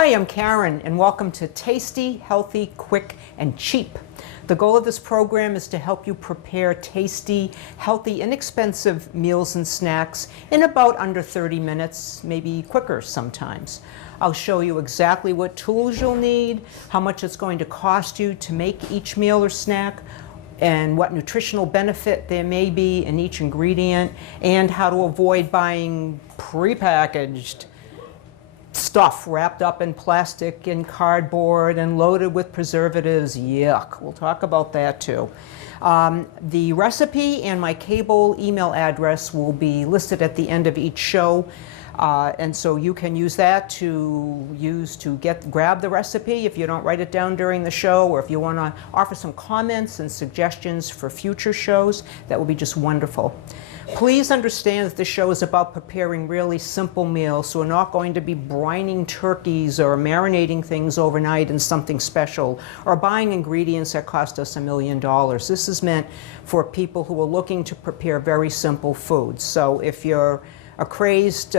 Hi, I'm Karen, and welcome to Tasty, Healthy, Quick, and Cheap. The goal of this program is to help you prepare tasty, healthy, inexpensive meals and snacks in about under 30 minutes, maybe quicker sometimes. I'll show you exactly what tools you'll need, how much it's going to cost you to make each meal or snack, and what nutritional benefit there may be in each ingredient, and how to avoid buying prepackaged stuff wrapped up in plastic and cardboard and loaded with preservatives. Yuck. We'll talk about that too. The recipe and my cable email address will be listed at the end of each show. And so you can use that to grab the recipe if you don't write it down during the show, or if you want to offer some comments and suggestions for future shows. That would be just wonderful. Please understand that this show is about preparing really simple meals, so we're not going to be brining turkeys or marinating things overnight in something special or buying ingredients that cost us $1 million. This is meant for people who are looking to prepare very simple foods. So if you're a crazed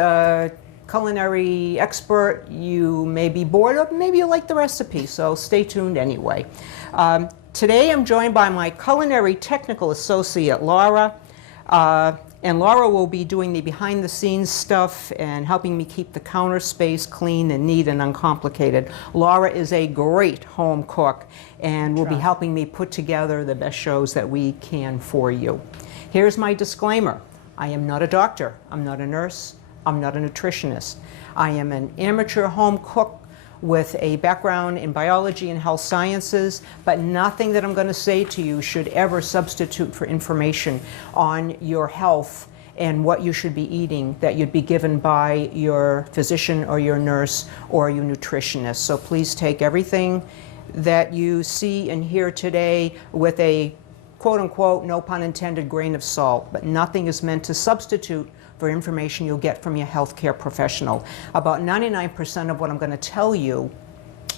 culinary expert, you may be bored, or maybe you like the recipe, so stay tuned anyway. Today I'm joined by my culinary technical associate, Laura. And Laura will be doing the behind-the-scenes stuff and helping me keep the counter space clean and neat and uncomplicated. Laura is a great home cook and will be helping me put together the best shows that we can for you. Here's my disclaimer. I am not a doctor. I'm not a nurse. I'm not a nutritionist. I am an amateur home cook with a background in biology and health sciences, but nothing that I'm going to say to you should ever substitute for information on your health and what you should be eating that you'd be given by your physician or your nurse or your nutritionist. So please take everything that you see and hear today with a quote-unquote, no pun intended, grain of salt, but nothing is meant to substitute for information you'll get from your healthcare professional. About 99% of what I'm going to tell you,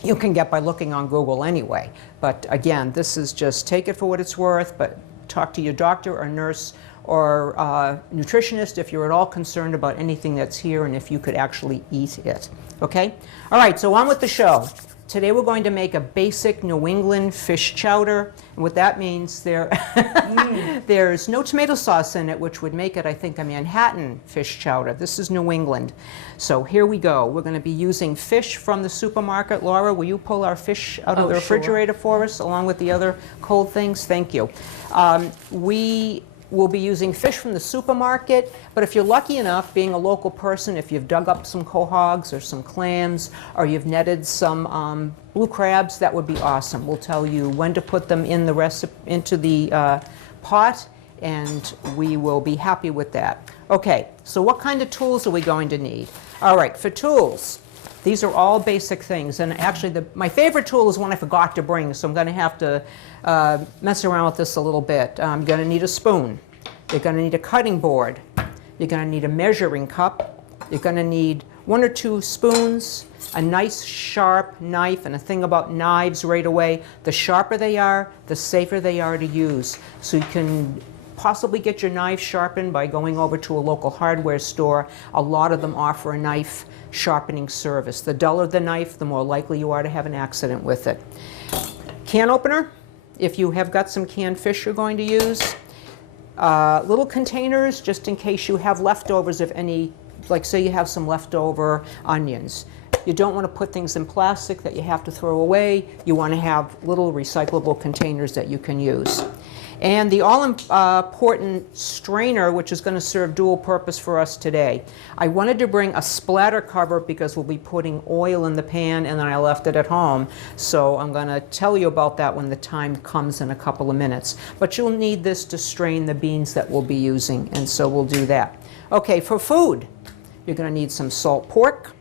you can get by looking on Google anyway. But again, this is just take it for what it's worth, but talk to your doctor or nurse or nutritionist if you're at all concerned about anything that's here and if you could actually eat it. Okay? All right, so on with the show. Today we're going to make a basic New England fish chowder. And what that means, there's no tomato sauce in it, which would make it, I think, a Manhattan fish chowder. This is New England. So here we go. We're going to be using fish from the supermarket. Laura, will you pull our fish out of the refrigerator for us, along with the other cold things? Thank you. We'll be using fish from the supermarket, but if you're lucky enough, being a local person, if you've dug up some quahogs or some clams, or you've netted some blue crabs, that would be awesome. We'll tell you when to put them in the into the pot, and we will be happy with that. Okay, so what kind of tools are we going to need? All right, for tools, these are all basic things, and actually my favorite tool is one I forgot to bring, so I'm going to have to mess around with this a little bit. I'm going to need a spoon. You're going to need a cutting board. You're going to need a measuring cup. You're going to need 1 or 2 spoons, a nice sharp knife, and a thing about knives right away, the sharper they are, the safer they are to use. So you can possibly get your knife sharpened by going over to a local hardware store. A lot of them offer a knife sharpening service. The duller the knife, the more likely you are to have an accident with it. Can opener, if you have got some canned fish you're going to use. Little containers, just in case you have leftovers of any, like say you have some leftover onions. You don't want to put things in plastic that you have to throw away. You want to have little recyclable containers that you can use. And the all-important strainer, which is going to serve dual purpose for us today. I wanted to bring a splatter cover because we'll be putting oil in the pan, and then I left it at home. So I'm going to tell you about that when the time comes in a couple of minutes. But you'll need this to strain the beans that we'll be using, and so we'll do that. Okay, for food, you're going to need some salt pork,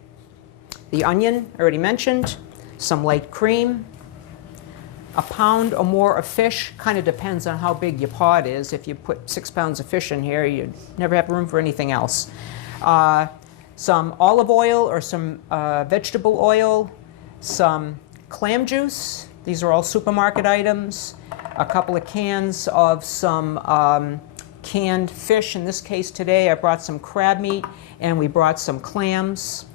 the onion, already mentioned, some light cream, a pound or more of fish. Kind of depends on how big your pot is. If you put 6 pounds of fish in here, you'd never have room for anything else. Some olive oil or some vegetable oil, some clam juice. These are all supermarket items. A couple of cans of some canned fish. In this case today, I brought some crab meat and we brought some clams.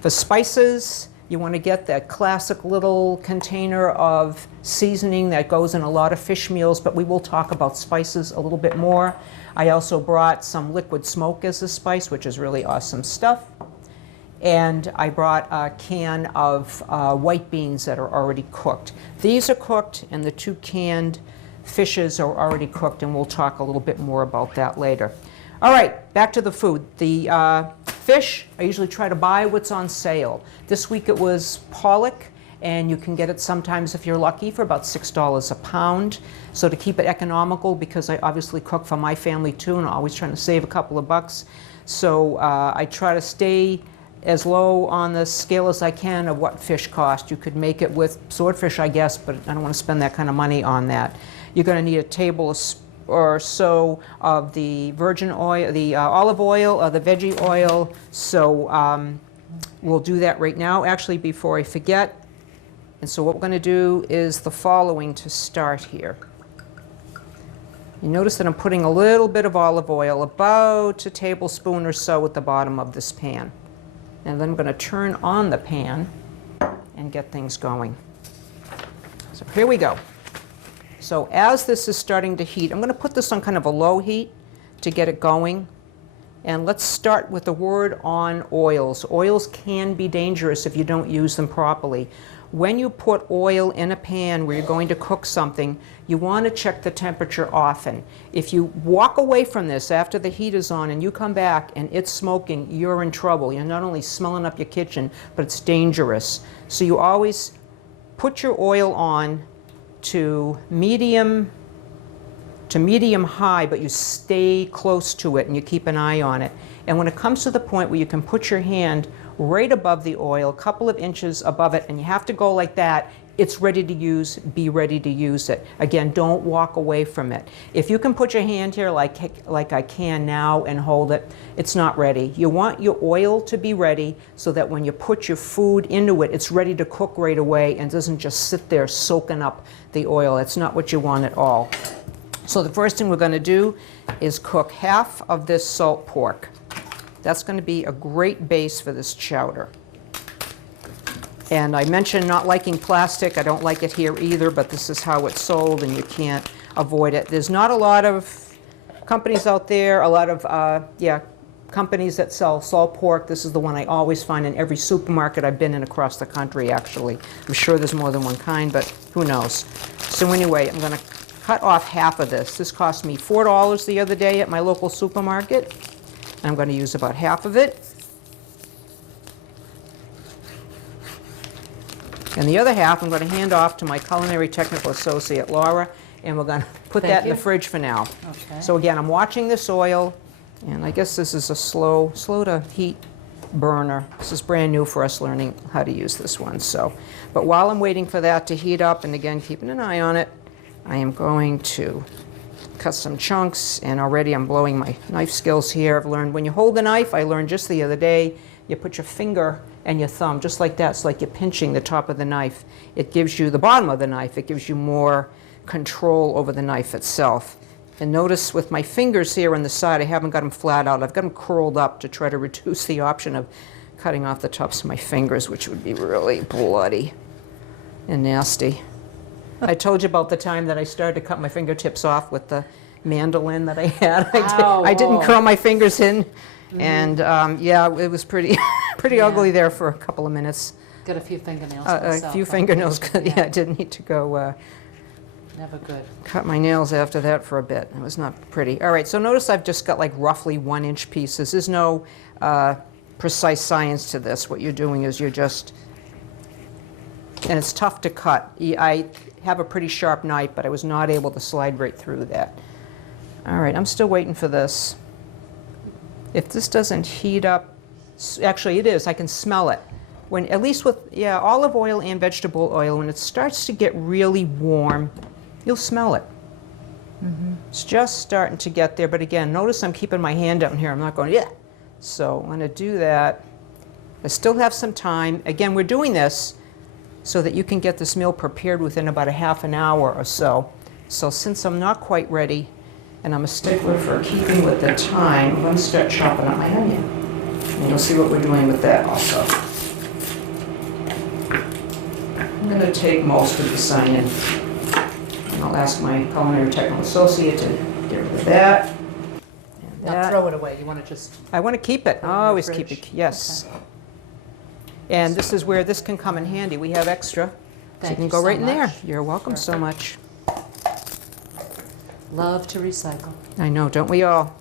For spices, You want to get that classic little container of seasoning that goes in a lot of fish meals, but we will talk about spices a little bit more. I also brought some liquid smoke as a spice, which is really awesome stuff. And I brought a can of white beans that are already cooked. These are cooked, and the 2 canned fishes are already cooked, and we'll talk a little bit more about that later. All right, back to the food. The fish, I usually try to buy what's on sale. This week it was pollock, and you can get it sometimes if you're lucky for about $6 a pound. So to keep it economical, because I obviously cook for my family too, and I'm always trying to save a couple of bucks. So I try to stay as low on the scale as I can of what fish cost. You could make it with swordfish, I guess, but I don't want to spend that kind of money on that. You're going to need a table or so of the virgin oil, the olive oil, or the veggie oil. So we'll do that right now, actually, before I forget. And so what we're going to do is the following to start here. You notice that I'm putting a little bit of olive oil, about a tablespoon or so, at the bottom of this pan. And then I'm going to turn on the pan and get things going. So here we go. So as this is starting to heat, I'm going to put this on kind of a low heat to get it going. And let's start with the word on oils. Oils can be dangerous if you don't use them properly. When you put oil in a pan where you're going to cook something, you want to check the temperature often. If you walk away from this after the heat is on and you come back and it's smoking, you're in trouble. You're not only smelling up your kitchen, but it's dangerous. So you always put your oil on to medium high, but you stay close to it and you keep an eye on it. And when it comes to the point where you can put your hand right above the oil, a couple of inches above it, and you have to go like that, it's ready to use, be ready to use it. Again, don't walk away from it. If you can put your hand here like I can now and hold it, it's not ready. You want your oil to be ready so that when you put your food into it, it's ready to cook right away and doesn't just sit there soaking up the oil. That's not what you want at all. So the first thing we're going to do is cook half of this salt pork. That's going to be a great base for this chowder. And I mentioned not liking plastic. I don't like it here either, but this is how it's sold and you can't avoid it. There's not a lot of companies out there, a lot of companies that sell salt pork. This is the one I always find in every supermarket I've been in across the country, actually. I'm sure there's more than one kind, but who knows. So anyway, I'm going to cut off half of this. This cost me $4 the other day at my local supermarket. And I'm going to use about half of it. And the other half I'm going to hand off to my culinary technical associate, Laura, and we're going to put that in the fridge for now. Okay. So again, I'm watching this oil, and I guess this is a slow to heat burner. This is brand new for us learning how to use this one. So, but while I'm waiting for that to heat up, and again, keeping an eye on it, I am going to cut some chunks, and already I'm blowing my knife skills here. I've learned when you hold the knife, I learned just the other day, you put your finger and your thumb just like that. It's like you're pinching the top of the knife. It gives you the bottom of the knife. It gives you more control over the knife itself. And notice with my fingers here on the side, I haven't got them flat out. I've got them curled up to try to reduce the option of cutting off the tops of my fingers, which would be really bloody and nasty. I told you about the time that I started to cut my fingertips off with the mandolin that I had. I didn't curl my fingers in, and yeah, it was pretty ugly there for a couple of minutes. Got a few fingernails. A few fingernails. Yeah, I did need to go. Never good. Cut my nails after that for a bit. It was not pretty. All right, so notice I've just got like roughly 1-inch pieces. There's no precise science to this. What you're doing is you're just, and it's tough to cut. I have a pretty sharp knife, but I was not able to slide right through that. All right, I'm still waiting for this. If this doesn't heat up, actually it is, I can smell it. When, at least with, olive oil and vegetable oil, when it starts to get really warm, you'll smell it. It's just starting to get there, but again, notice I'm keeping my hand down here. I'm not going, yeah. So I'm going to do that. I still have some time. Again, we're doing this so that you can get this meal prepared within about a half an hour or so. So since I'm not quite ready, and I'm a stickler for keeping with the time, I'm going to start chopping up my onion. And you'll see what we're doing with that also. going to take most of the sign-in. And I'll ask my culinary technical associate to get rid of that. And Not that. throw it away, you want to just, I want to keep it. Put it in I the always keep fridge. it, yes. And this is where this can come in handy. We have extra. So you Thank can you go so right in there. much. You're welcome so much. love to recycle. I know, don't we all?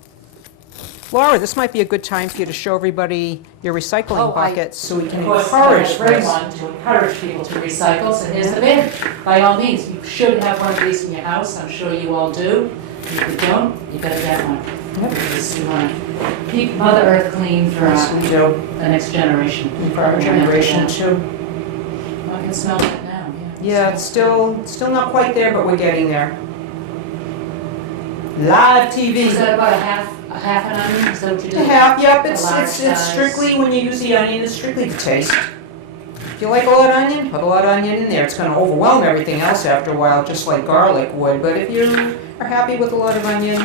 Laura, this might be a good time for you to show everybody your recycling Oh, buckets so we can Of course, encourage bring this. one to encourage people to recycle, so here's the bin. By all means, you should have one of these in your house, I'm sure you all do. If you don't, you better get one. Because you want to keep Mother Earth clean for Yes, we do. the next generation. And for our generation too. Well, I can smell it now, yeah. Yeah, it's still not quite there, but we're getting there. Live TV. Is that about a half an onion? Is that what you do? To have, yep, A large it's size. strictly, when you use the onion, it's strictly to taste. If you like a lot of onion, put a lot of onion in there. It's gonna overwhelm everything else after a while, just like garlic would. But if you are happy with a lot of onion,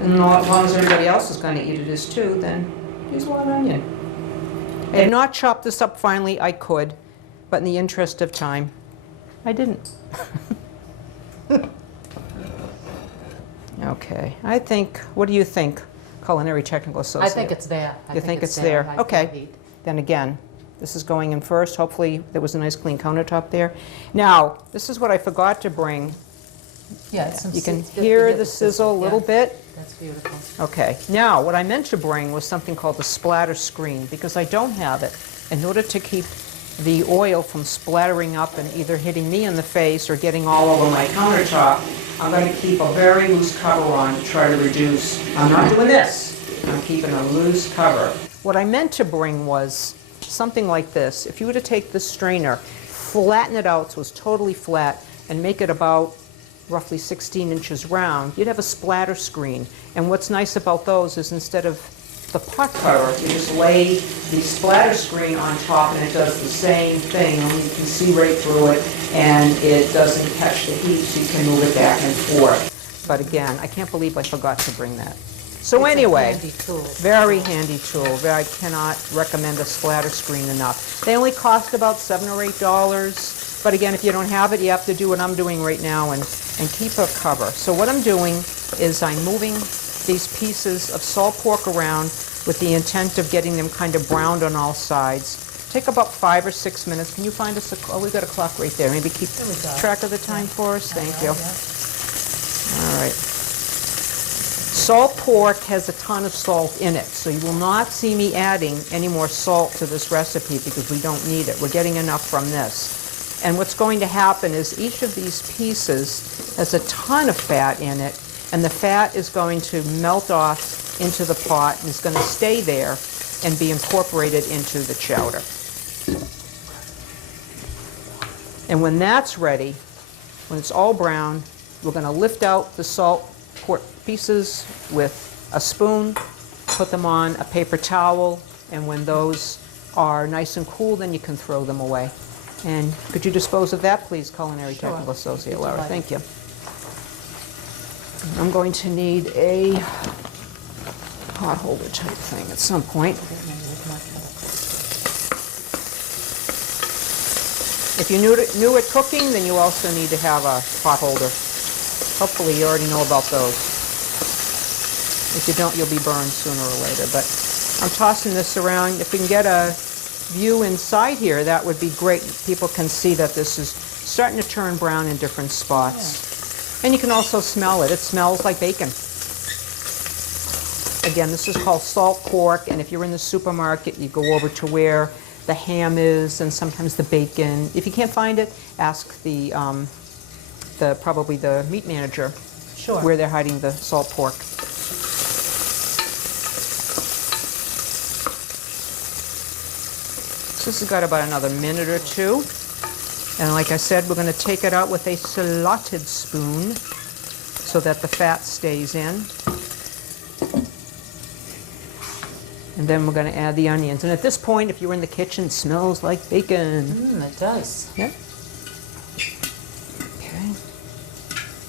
and as long as everybody else is gonna eat it as too, then use a lot of onion. I have not chopped this up finely, I could, but in the interest of time, I didn't. Okay, I think, what do you think, Culinary Technical Associate? I think it's there. I You think it's there? I Okay. think it- Then again, this is going in first. Hopefully, there was a nice clean countertop there. Now, this is what I forgot to bring. Yeah, it's some. You can it's good to hear the sizzle a yeah. little bit. That's beautiful. Okay, now, what I meant to bring was something called the splatter screen, because I don't have it. In order to keep the oil from splattering up and either hitting me in the face or getting all over my countertop, I'm going to keep a very loose cover on to try to reduce. I'm not doing this. I'm keeping a loose cover. What I meant to bring was something like this. If you were to take this strainer, flatten it out so it's totally flat, and make it about roughly 16 inches round, you'd have a splatter screen. And what's nice about those is instead of the pot cover, you just lay the splatter screen on top and it does the same thing, only you can see right through it, and it doesn't catch the heat, so you can move it back and forth. But again, I can't believe I forgot to bring that. So It's a anyway, handy tool. very handy tool. I cannot recommend a splatter screen enough. They only cost about $7 or $8, but again, if you don't have it, you have to do what I'm doing right now and keep a cover. So what I'm doing is I'm moving these pieces of salt pork around with the intent of getting them kind of browned on all sides. Take about 5 or 6 minutes. Can you find us a, oh, we've got a clock right there. Maybe keep There we go. track of the time for us? Thank you. Yeah. All right. Salt pork has a ton of salt in it, so you will not see me adding any more salt to this recipe because we don't need it. We're getting enough from this. And what's going to happen is each of these pieces has a ton of fat in it, and the fat is going to melt off into the pot and is going to stay there and be incorporated into the chowder. And when that's ready, when it's all brown, we're going to lift out the salt pork pieces with a spoon, put them on a paper towel, and when those are nice and cool, then you can throw them away. And could you dispose of that, please, Culinary Sure. Technical Associate Be Laura? delighted. Thank you. I'm going to need a pot holder type thing at some point. If you're new at cooking, then you also need to have a pot holder. Hopefully you already know about those. If you don't, you'll be burned sooner or later. But I'm tossing this around. If we can get a view inside here, that would be great. People can see that this is starting to turn brown in different spots. And you can also smell it. It smells like bacon. Again, this is called salt pork, and if you're in the supermarket, you go over to where the ham is and sometimes the bacon. If you can't find it, ask the probably the meat manager Sure. where they're hiding the salt pork. So this has got about another minute or two. And like I said, we're going to take it out with a slotted spoon so that the fat stays in. And then we're going to add the onions. And at this point, if you're in the kitchen, it smells like bacon. It does. Yep. Okay.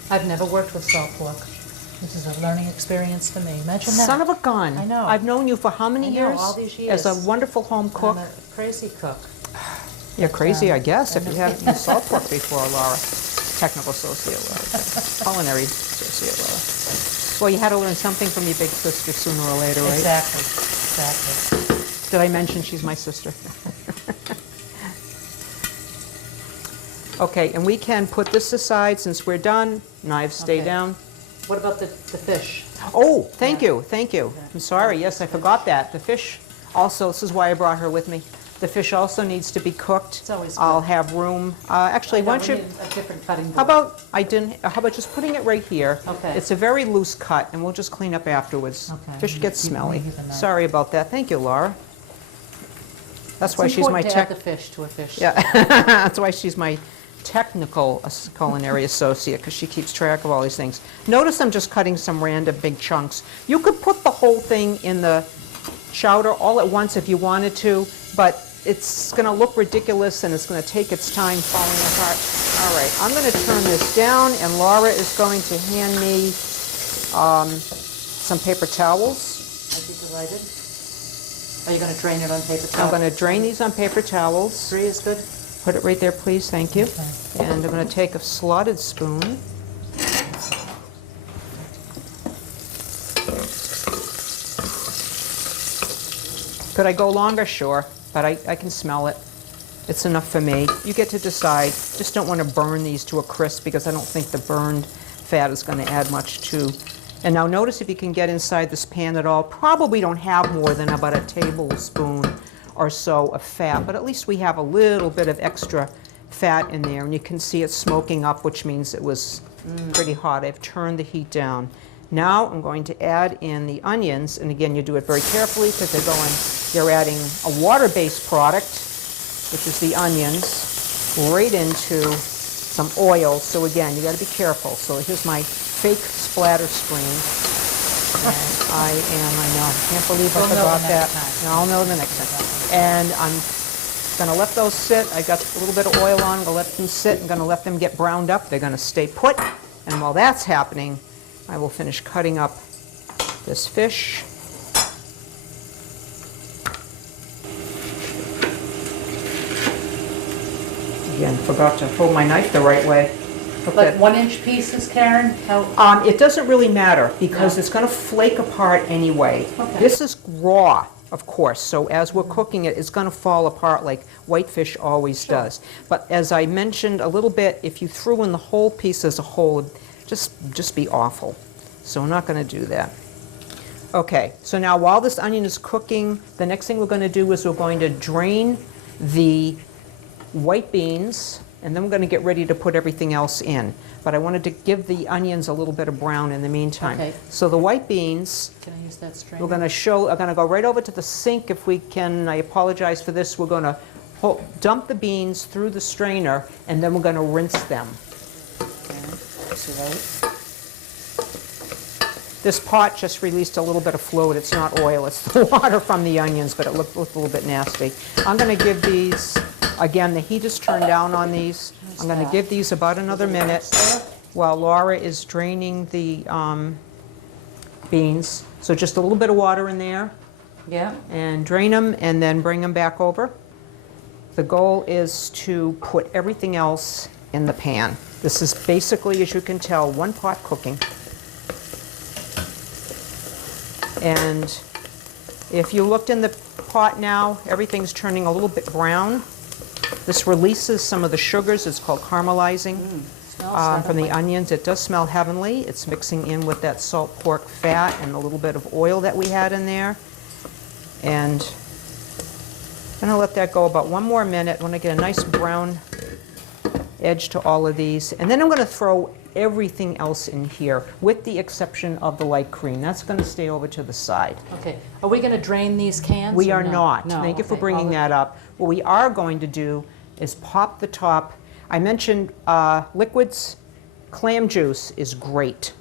I've never worked with salt pork. This is a learning experience for me. Imagine that. Son of a gun. I know. I've known you for how many I know, years? all these As a years. wonderful home cook. I'm a crazy cook. You're crazy, I guess, if I'm you haven't used salt pork before, Laura. Technical associate Laura. Culinary associate Laura. Well, you had to learn something from your big sister sooner or later, right? Exactly, exactly. Did I mention she's my sister? Okay, and we can put this aside since we're done. Knives stay Okay. down. What about the fish? Oh, thank you, thank you. I'm sorry, yes, I forgot that. The fish also, this is why I brought her with me. The fish also needs to be cooked. It's always I'll good. have room. Actually, why don't you, A different cutting board. how about, how about just putting it right here? Okay. It's a very loose cut, and we'll just clean up afterwards. Okay. Fish gets Keep smelly. moving the knife. Sorry about that. Thank you, Laura. That's why she's my It's important tech. to add the fish to a fish. Yeah, that's why she's my technical culinary associate, because she keeps track of all these things. Notice I'm just cutting some random big chunks. You could put the whole thing in the chowder all at once if you wanted to, but it's going to look ridiculous and it's going to take its time falling apart. All right, I'm going to turn this down, and Laura is going to hand me some paper towels. I'd be delighted. Are you going to drain it on paper towel? I'm going to drain these on paper towels. 3 is good? Put it right there, please, thank you. Okay. And I'm going to take a slotted spoon. Could I go longer? Sure, but I can smell it. It's enough for me. You get to decide. Just don't want to burn these to a crisp because I don't think the burned fat is going to add much to. And now notice if you can get inside this pan at all. Probably don't have more than about a tablespoon or so of fat, but at least we have a little bit of extra fat in there, and you can see it smoking up, which means it was pretty hot. I've turned the heat down. Now I'm going to add in the onions, and again, you do it very carefully because you're adding a water-based product, which is the onions, right into some oil. So again, you got to be careful. So here's my fake splatter screen. And I know, can't believe I We'll know forgot the that. next time. No, I'll know the next time. And I'm gonna let those sit. I got a little bit of oil on, I'm gonna let them sit. I'm gonna let them get browned up. They're gonna stay put. And while that's happening, I will finish cutting up this fish. Again, forgot to hold my knife the right way. Put Like that- 1-inch pieces, Karen? How? It doesn't really matter because No. it's going to flake apart anyway. Okay. This is raw, of course, so as we're cooking it, it's going to fall apart like whitefish always does. But as I mentioned a little bit, if you threw in the whole piece as a whole, it'd just be awful. So we're not going to do that. Okay, so now while this onion is cooking, the next thing we're going to do is we're going to drain the white beans, and then we're going to get ready to put everything else in. But I wanted to give the onions a little bit of brown in the meantime. Okay. So the white beans, Can I use that strainer? we're going to go right over to the sink if we can. I apologize for this. We're going to dump the beans through the strainer, and then we're going to rinse them. Okay. See that? This pot just released a little bit of fluid. It's not oil, it's the water from the onions, but it looked a little bit nasty. I'm going to give these, again, the heat is turned down on these. I'm going to give these about another minute while Laura is draining the beans. So just a little bit of water in there, Yeah? and drain them, and then bring them back over. The goal is to put everything else in the pan. This is basically, as you can tell, one pot cooking. And if you looked in the pot now, everything's turning a little bit brown. This releases some of the sugars. It's called caramelizing Smells from the heavenly. onions. It does smell heavenly. It's mixing in with that salt pork fat and a little bit of oil that we had in there. And I'm going to let that go about one more minute. I want to get a nice brown edge to all of these. And then I'm going to throw everything else in here, with the exception of the light cream. That's going to stay over to the side. Okay. Are we going to drain these cans? We or are no? not. No, Thank you for okay. bringing All that up. What we are going to do is pop the top. I mentioned liquids. Clam juice is great.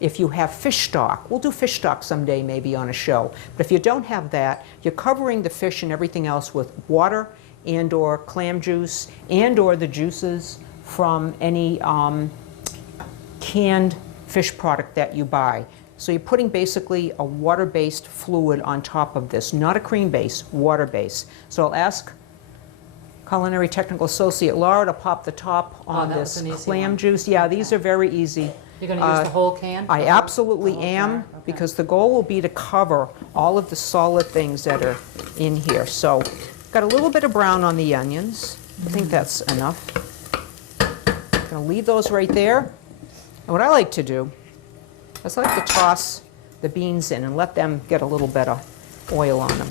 If you have fish stock, we'll do fish stock someday maybe on a show, but if you don't have that, you're covering the fish and everything else with water and or clam juice and or the juices from any canned fish product that you buy. So you're putting basically a water-based fluid on top of this, not a cream base, water-based. So I'll ask Culinary Technical Associate Laura to pop the top on that was this an easy clam one. juice. Yeah, these are very easy. You're going to use the whole can? I absolutely The whole am, jar? Okay. because the goal will be to cover all of the solid things that are in here. So, got a little bit of brown on the onions. I think that's enough. Gonna leave those right there. And what I like to do is I like to toss the beans in and let them get a little bit of oil on them.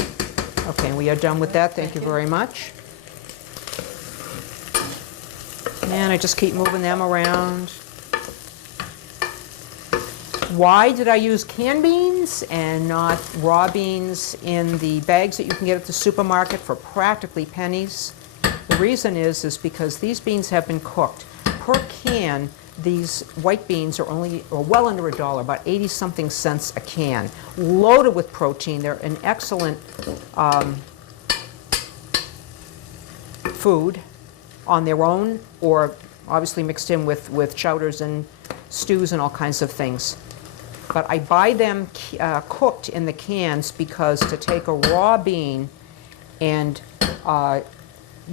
Okay, we are done with that. Thank you very much. And I just keep moving them around. Why did I use canned beans and not raw beans in the bags that you can get at the supermarket for practically pennies? The reason is because these beans have been cooked. Per can, these white beans are well under $1, about 80-something cents a can. Loaded with protein. They're an excellent food on their own, or obviously mixed in with chowders and stews and all kinds of things. But I buy them cooked in the cans because to take a raw bean and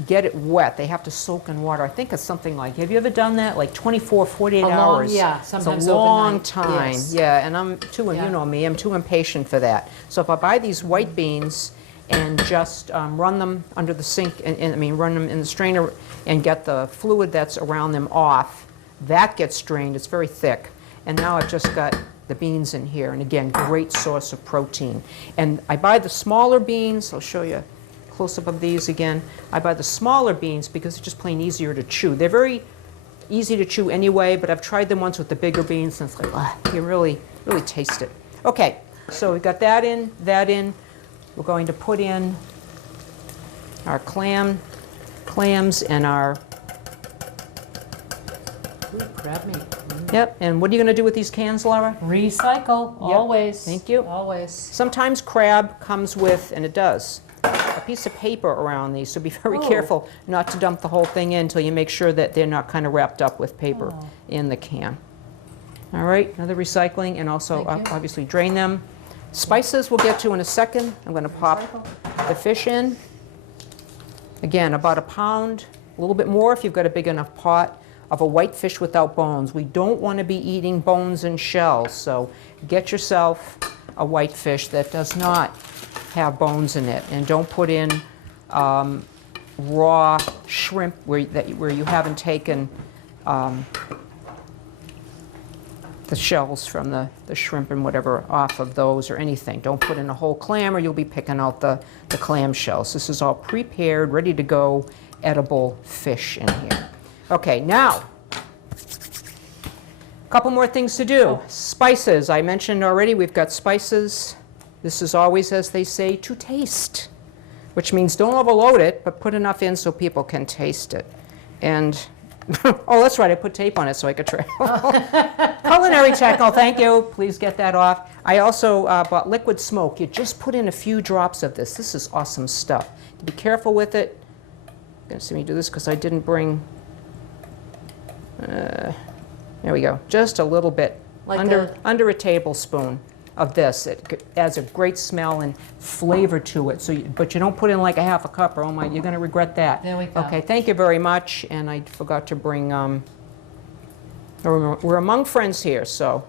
get it wet, they have to soak in water. I think it's something like, have you ever done that? Like 24, 48 hours. Yeah, sometimes it's a long overnight, time. yes. Yeah, and I'm too, Yeah. you know me, I'm too impatient for that. So if I buy these white beans and just run them under the sink, run them in the strainer and get the fluid that's around them off, that gets strained. It's very thick. And now I've just got the beans in here, and again, great source of protein. And I buy the smaller beans. I'll show you a close-up of these again. I buy the smaller beans because they're just plain easier to chew. They're very easy to chew anyway, but I've tried them once with the bigger beans, and it's like, you really taste it. Okay, so we've got that in, that in. We're going to put in our clams and our... Ooh, crab meat. Yep, and what are you going to do with these cans, Laura? Recycle, always. Thank you. Always. Sometimes crab comes with, and it does, a piece of paper around these, so be very careful not to dump the whole thing in until you make sure that they're not kind of wrapped up with paper in the can. All right, another recycling, and also Thank you. obviously drain them. Spices we'll get to in a second. I'm going to pop the fish in. Again, about a pound, a little bit more if you've got a big enough pot, of a white fish without bones. We don't want to be eating bones and shells, so get yourself a white fish that does not have bones in it, and don't put in raw shrimp where you haven't taken the shells from the shrimp and whatever off of those or anything. Don't put in a whole clam or you'll be picking out the clam shells. This is all prepared, ready to go, edible fish in here. Okay, now, a couple more things to do. Spices, I mentioned already, we've got spices. This is always, as they say, to taste, which means don't overload it, but put enough in so people can taste it. And, oh, that's right, I put tape on it so I could try. Culinary Technical, thank you. Please get that off. I also bought liquid smoke. You just put in a few drops of this. This is awesome stuff. Be careful with it. You're going to see me do this because I didn't bring... there we go. Just a little bit, Like under a tablespoon of this. It adds a great smell and flavor to it. So, but you don't put in like a half a cup, or oh my, you're going to regret that. There we go. Okay, thank you very much. And I forgot to bring. We're among friends here, so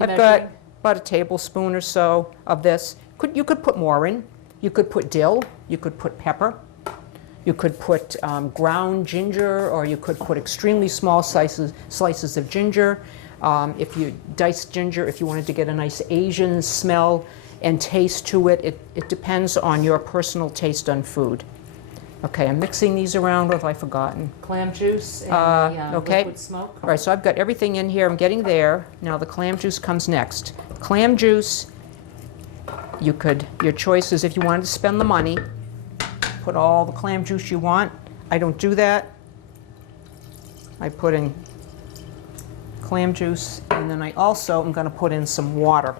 I've got about a tablespoon or so of this. You could put more in. You could put dill. You could put pepper. You could put ground ginger, or you could put extremely small slices of ginger. If you dice ginger, if you wanted to get a nice Asian smell and taste to it, it depends on your personal taste on food. Okay, I'm mixing these around. What have I forgotten? Clam juice and the liquid smoke. All right, so I've got everything in here. I'm getting there. Now the clam juice comes next. Clam juice, your choice is if you wanted to spend the money, put all the clam juice you want. I don't do that. I put in clam juice, and then I also am going to put in some water.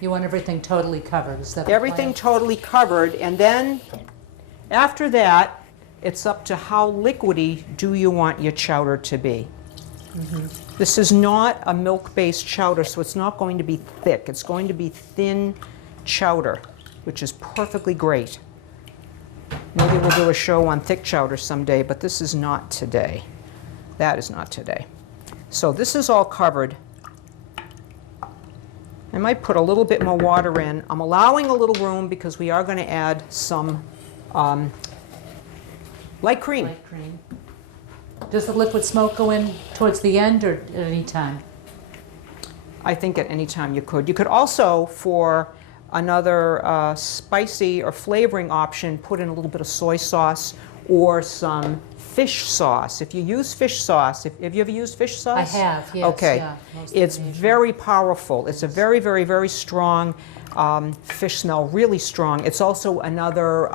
You want everything totally covered, is that the Everything plan? totally covered, and then after that, it's up to how liquidy do you want your chowder to be. This is not a milk-based chowder, so it's not going to be thick. It's going to be thin chowder, which is perfectly great. Maybe we'll do a show on thick chowder someday, but this is not today. That is not today. So this is all covered. I might put a little bit more water in. I'm allowing a little room because we are going to add some light cream. Light cream. Does the liquid smoke go in towards the end or at any time? I think at any time you could. You could also, for another spicy or flavoring option, put in a little bit of soy sauce or some fish sauce. If you use fish sauce, have you ever used fish sauce? I have, yes. Okay. Yeah, It's very powerful. It's a very, very, very strong fish smell, really strong. It's also another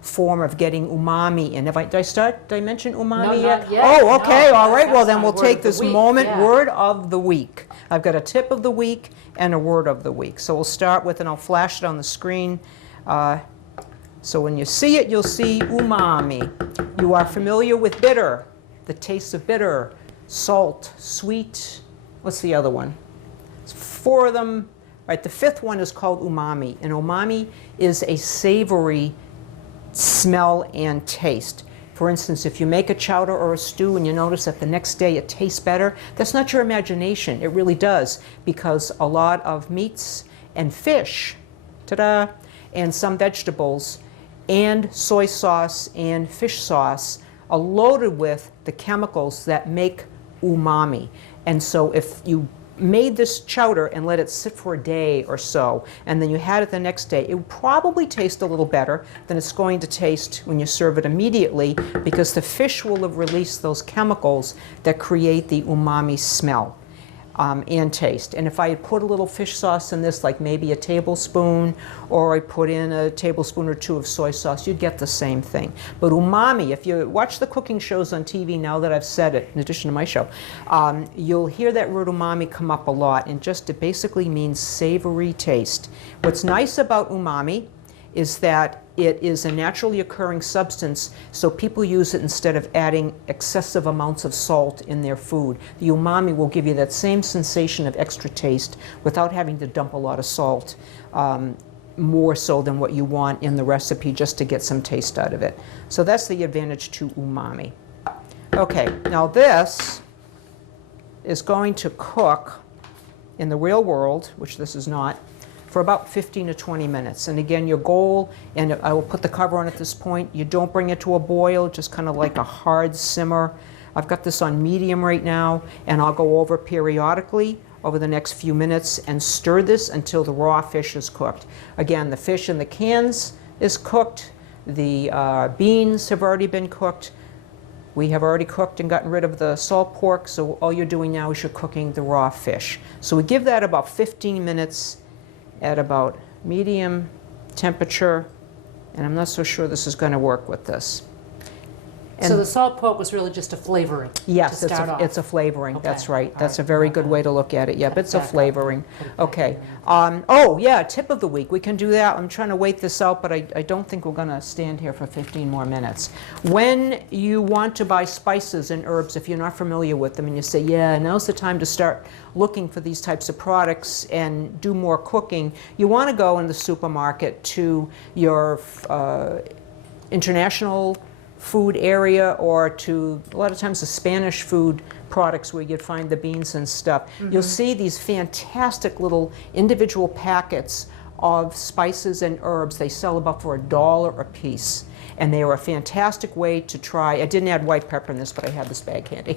form of getting umami in. Did I mention umami No, yet? not yet. Oh, okay. No, All right. Well, that's then my we'll word take of the this week, moment. yeah. Word of the week. I've got a tip of the week and a word of the week. So we'll start with, and I'll flash it on the screen. So when you see it, you'll see umami. You are familiar with bitter, the taste of bitter, salt, sweet. What's the other one? It's 4 of them. Right, the 5th one is called umami, and umami is a savory smell and taste. For instance, if you make a chowder or a stew and you notice that the next day it tastes better, that's not your imagination. It really does, because a lot of meats and fish, ta-da, and some vegetables, and soy sauce and fish sauce are loaded with the chemicals that make umami. And so if you made this chowder and let it sit for a day or so, and then you had it the next day, it would probably taste a little better than it's going to taste when you serve it immediately, because the fish will have released those chemicals that create the umami smell and taste. And if I had put a little fish sauce in this, like maybe a tablespoon, or I put in a tablespoon or 2 of soy sauce, you'd get the same thing. But umami, if you watch the cooking shows on TV, now that I've said it, in addition to my show, you'll hear that word umami come up a lot, and just it basically means savory taste. What's nice about umami is that it is a naturally occurring substance, so people use it instead of adding excessive amounts of salt in their food. The umami will give you that same sensation of extra taste without having to dump a lot of salt, more so than what you want in the recipe, just to get some taste out of it. So that's the advantage to umami. Okay, now this is going to cook in the real world, which this is not, for about 15 to 20 minutes. And again, your goal, and I will put the cover on at this point, you don't bring it to a boil, just kind of like a hard simmer. I've got this on medium right now, and I'll go over periodically over the next few minutes and stir this until the raw fish is cooked. Again, the fish in the cans is cooked, the beans have already been cooked, we have already cooked and gotten rid of the salt pork, so all you're doing now is you're cooking the raw fish. So we give that about 15 minutes at about medium temperature, and I'm not so sure this is going to work with this. And so the salt pork was really just a flavoring? yes, to start off. it's a flavoring. Okay. That's right. All That's a right. very good way to look at it. Yeah, but it's a Back up. flavoring. Put it back Okay. in. Oh, yeah, tip of the week. We can do that. I'm trying to wait this out, but I don't think we're going to stand here for 15 more minutes. When you want to buy spices and herbs, if you're not familiar with them, and you say, yeah, now's the time to start looking for these types of products and do more cooking, you want to go in the supermarket to your international food area, or to a lot of times the Spanish food products where you'd find the beans and stuff. You'll see these fantastic little individual packets of spices and herbs. They sell about for $1 a piece. And they are a fantastic way to try. I didn't add white pepper in this, but I had this bag handy.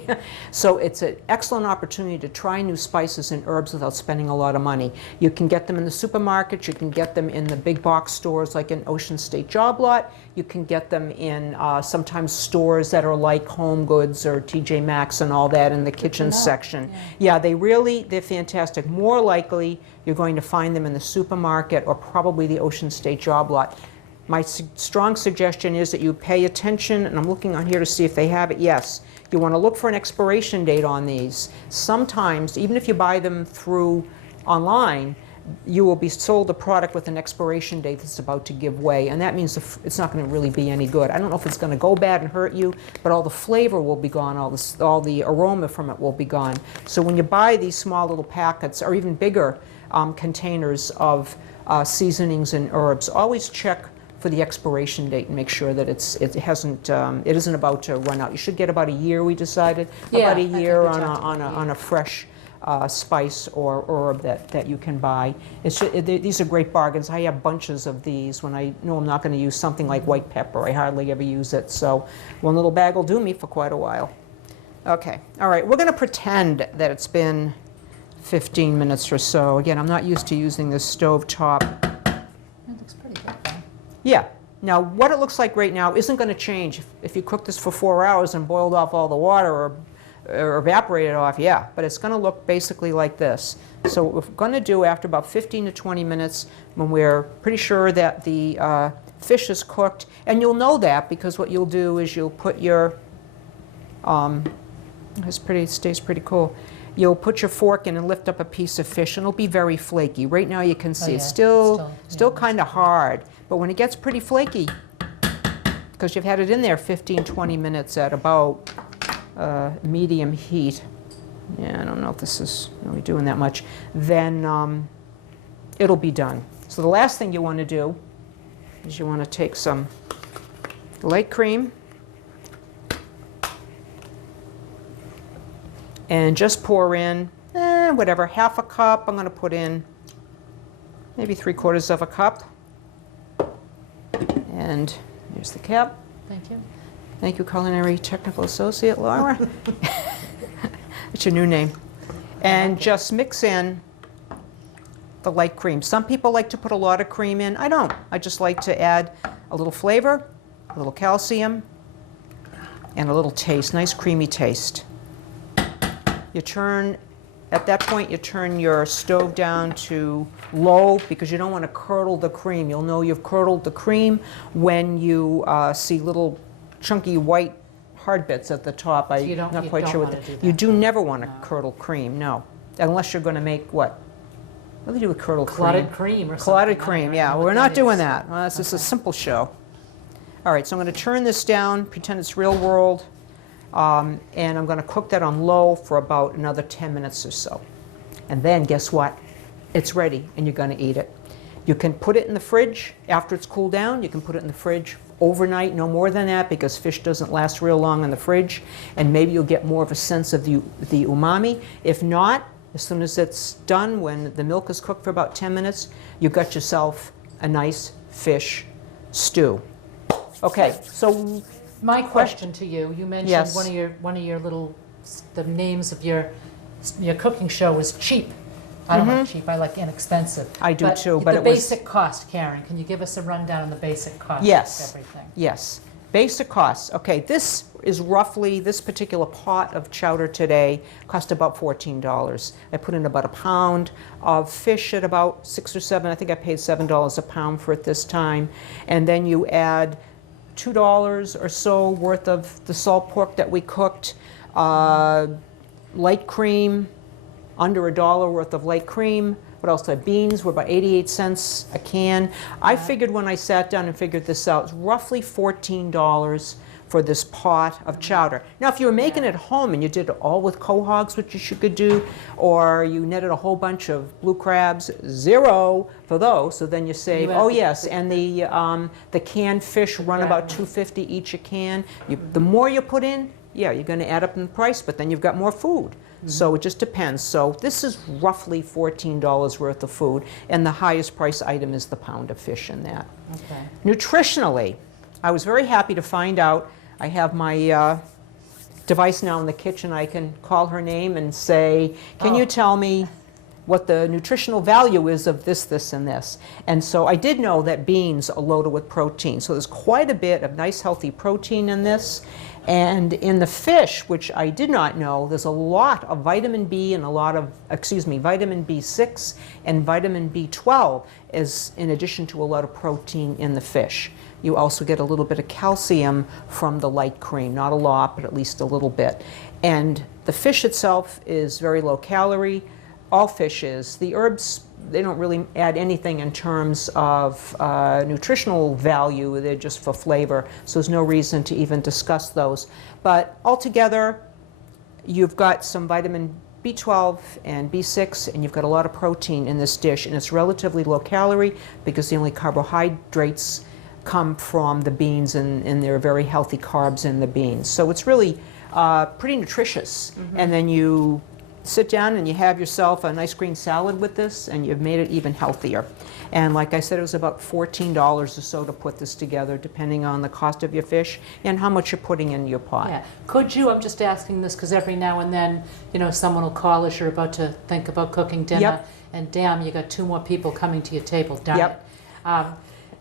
So it's an excellent opportunity to try new spices and herbs without spending a lot of money. You can get them in the supermarket. You can get them in the big box stores like in Ocean State Job Lot. You can get them in sometimes stores that are like Home Goods or TJ Maxx and all that in the kitchen section. Yeah, they're fantastic. More likely, you're going to find them in the supermarket or probably the Ocean State Job Lot. My strong suggestion is that you pay attention, and I'm looking on here to see if they have it. Yes, you want to look for an expiration date on these. Sometimes, even if you buy them through online, you will be sold a product with an expiration date that's about to give way, and that means it's not going to really be any good. I don't know if it's going to go bad and hurt you, but all the flavor will be gone, all the aroma from it will be gone. So when you buy these small little packets, or even bigger containers of seasonings and herbs, always check for the expiration date and make sure that it isn't about to run out. You should get about a year, we decided, Yeah, about a I think year we on talked about a fresh spice or herb that you can buy. These are great bargains. I have bunches of these when I know I'm not going to use something like white pepper. I hardly ever use it, so one little bag will do me for quite a while. Okay, all right, we're going to pretend that it's been 15 minutes or so. Again, I'm not used to using this stove top. It looks pretty good, though. Yeah. Now, what it looks like right now isn't going to change. If you cook this for 4 hours and boiled off all the water or evaporated off, yeah, but it's going to look basically like this. So what we're going to do after about 15 to 20 minutes, when we're pretty sure that the fish is cooked, and you'll know that because what you'll do is you'll put your, it stays pretty cool. You'll put your fork in and lift up a piece of fish, and it'll be very flaky. Right now you can see yeah. it's still Still, kind of hard, but when it gets pretty flaky, because you've had it in there 15, 20 minutes at about medium heat, yeah, I don't know if this is really doing that much, then it'll be done. So the last thing you want to do is you want to take some light cream and just pour in, whatever, half a cup. I'm going to put in maybe 3/4 of a cup. And here's the cap. Thank you. Thank you, Culinary Technical Associate Laura. It's your new name. And just mix in the light cream. Some people like to put a lot of cream in. I don't. I just like to add a little flavor, a little calcium, and a little taste, nice creamy taste. At that point, you turn your stove down to low because you don't want to curdle the cream. You'll know you've curdled the cream when you see little chunky white hard bits at the top. I'm not quite sure what you do never want to curdle cream, no. Unless you're going to make what? What do they do with curdled cream? Clotted cream or something. Clotted cream, yeah. We're not doing that. This is a simple show. All right, so I'm going to turn this down, pretend it's real world. And I'm going to cook that on low for about another 10 minutes or so. And then guess what? It's ready and you're going to eat it. You can put it in the fridge after it's cooled down. You can put it in the fridge overnight, no more than that, because fish doesn't last real long in the fridge. And maybe you'll get more of a sense of the umami. If not, as soon as it's done, when the milk is cooked for about 10 minutes, you've got yourself a nice fish stew. Okay, so my question to you, you mentioned yes. one of your little, the names of your cooking show was cheap. I don't like cheap, I like inexpensive. I do too, but the it was... basic cost, Karen, can you give us a rundown on the basic cost Yes. of everything? Yes. Basic costs. Okay, this is roughly, this particular pot of chowder today cost about $14. I put in about a pound of fish at about 6 or 7. I think I paid $7 a pound for it this time. And then you add $2 or so worth of the salt pork that we cooked, light cream, under $1 worth of light cream. What else? Beans were about 88 cents a can. I figured when I sat down and figured this out, it's roughly $14 for this pot of chowder. Now, if you were making it at home and you did it all with quahogs, which you could do, or you netted a whole bunch of blue crabs, $0 for those, so then you save, oh yes, and the canned fish run about $2.50 each a can. The more you put in, yeah, you're going to add up in the price, but then you've got more food. So it just depends. So this is roughly $14 worth of food, and the highest price item is the pound of fish in that. Okay. Nutritionally, I was very happy to find out, I have my device now in the kitchen. I can call her name and say, can you tell me what the nutritional value is of this, this, and this? And so I did know that beans are loaded with protein. So there's quite a bit of nice, healthy protein in this. And in the fish, which I did not know, there's a lot of vitamin B and a lot of, vitamin B6 and vitamin B12 is in addition to a lot of protein in the fish. You also get a little bit of calcium from the light cream, not a lot, but at least a little bit. And the fish itself is very low calorie. All fish is. The herbs, they don't really add anything in terms of nutritional value. They're just for flavor, so there's no reason to even discuss those. But altogether, you've got some vitamin B12 and B6, and you've got a lot of protein in this dish, and it's relatively low calorie because the only carbohydrates come from the beans, and there are very healthy carbs in the beans. So it's really pretty nutritious. And then you sit down and you have yourself a nice green salad with this, and you've made it even healthier. And like I said, it was about $14 or so to put this together, depending on the cost of your fish and how much you're putting in your pot. Yeah. Could you, I'm just asking this because every now and then, you know, someone will call us, you're about to think about cooking dinner, Yep. and damn, you got 2 more people coming to your table, darn Yep. it.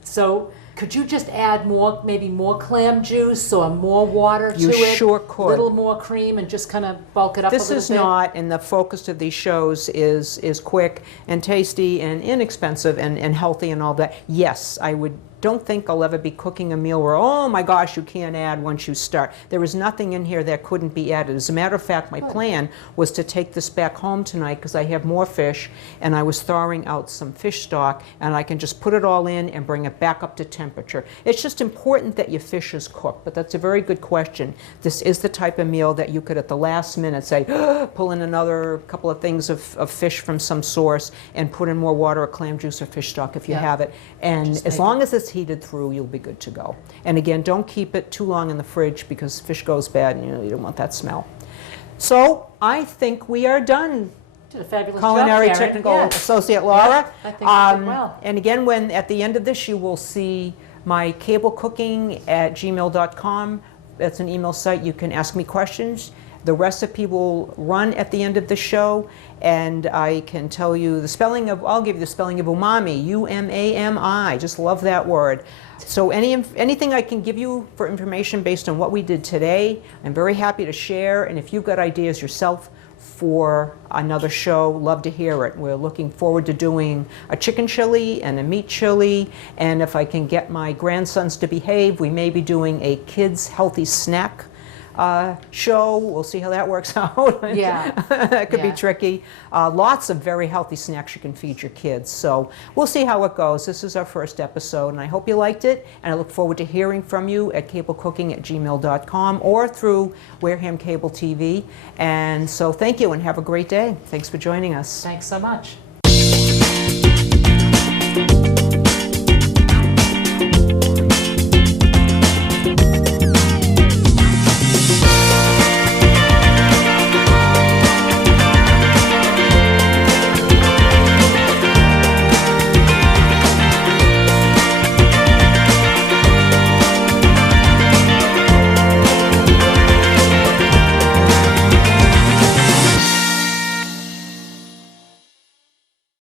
So could you just add more, maybe more clam juice or more water to You it? sure could. A little more cream and just kind of bulk it up a This little is bit? not, and the focus of these shows is quick and tasty and inexpensive and healthy and all that. Yes, don't think I'll ever be cooking a meal where, oh my gosh, you can't add once you start. There is nothing in here that couldn't be added. As a matter of fact, my plan was to take this back home tonight because I have more fish, and I was thawing out some fish stock, and I can just put it all in and bring it back up to temperature. It's just important that your fish is cooked, but that's a very good question. This is the type of meal that you could at the last minute say, pull in another couple of things of fish from some source and put in more water or clam juice or fish stock if you have it. And Just as make long as it's heated through, you'll be good to go. And again, don't keep it too long in the fridge because fish goes bad and you don't want that smell. So I think we are done. Did a fabulous Culinary job, Karen. Technical Yes. Associate Laura. I think you did well. And again, when at the end of this, you will see my cablecooking@gmail.com. That's an email site. You can ask me questions. The recipe will run at the end of the show, and I can tell you the spelling of, I'll give you the spelling of umami, U-M-A-M-I, just love that word. So anything I can give you for information based on what we did today, I'm very happy to share, and if you've got ideas yourself for another show, love to hear it. We're looking forward to doing a chicken chili and a meat chili, and if I can get my grandsons to behave, we may be doing a kids healthy snack show. We'll see how that works out. Yeah. That could be Yeah. tricky. Lots of very healthy snacks you can feed your kids. So we'll see how it goes. This is our first episode, and I hope you liked it. And I look forward to hearing from you at cablecooking@gmail.com or through Wareham Cable TV. And so thank you and have a great day. Thanks for joining us. Thanks so much.